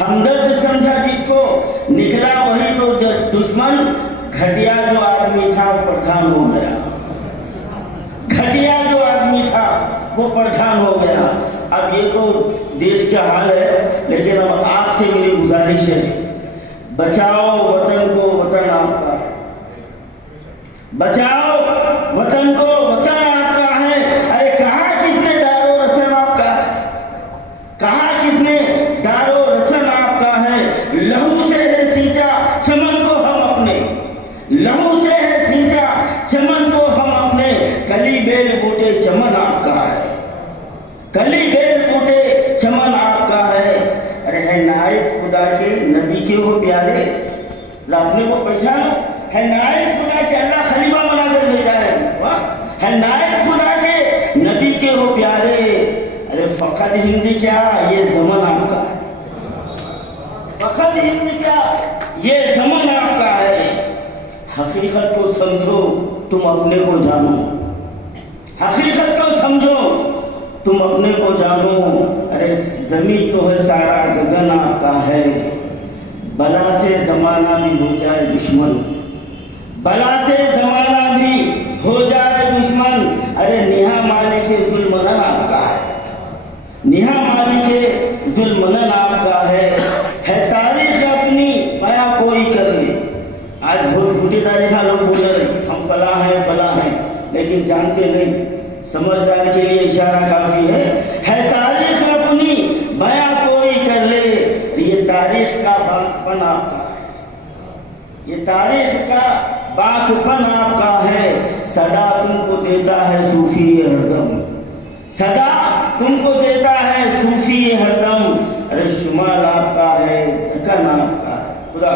हमदर्द समझा जिसको, निकला वही तो दुश्मन। घटिया जो आदमी था वो प्रधान हो गया, घटिया जो आदमी था वो प्रधान हो गया। अब ये तो देश का हाल है, लेकिन अब आपसे मेरी गुजारिश है, बचाओ वतन को, वतन आपका है। बचाओ वतन को, वतन आपका है। अरे कहा किसने दारो रसन आपका है, कहा किसने दारो रसन आपका है। लहू से है सींचा चमन को हम अपने, लहू से है सींचा चमन को हम अपने। कली बेल बूटे चमन आपका है, कली बेल बूटे चमन आपका है। अरे है नायब खुदा के, नबी के हो प्यारे, अपने को पहचानो। है नायब खुदा के, अल्लाह खलीफा बनाकर भेजा है, वाह। है नायब खुदा के, नबी के हो प्यारे। अरे फखर हिंदी क्या, ये ज़मन आपका है। फखर हिंदी क्या, ये ज़मन आपका है। हकीकत को समझो, तुम अपने को जानो। हकीकत को समझो, तुम अपने को जानो। अरे जमीन तो है सारा, गगन आपका है। बला से जमाना भी हो जाए दुश्मन, बला से जमाना भी हो जाए दुश्मन। अरे निहा मालिक के जुल्मनन आपका है, निहा मालिक के जुल्मनन आपका है। तारीख अपनी बया कोई कर ले। आज बहुत झूठी तारीख लोग बोल रहे हम फला हैं, लेकिन जानते नहीं। समझदार के लिए इशारा काफी है तारीख अपनी बया कोई कर ले। ये तारीख का बाकपन आपका है, ये तारीख का बाकपन आपका है। सदा तुमको देता है सूफी हरदम, सदा तुमको देता है सूफी हरदम। अरे शुमाल आपका है, ढक्कन आपका है। खुदा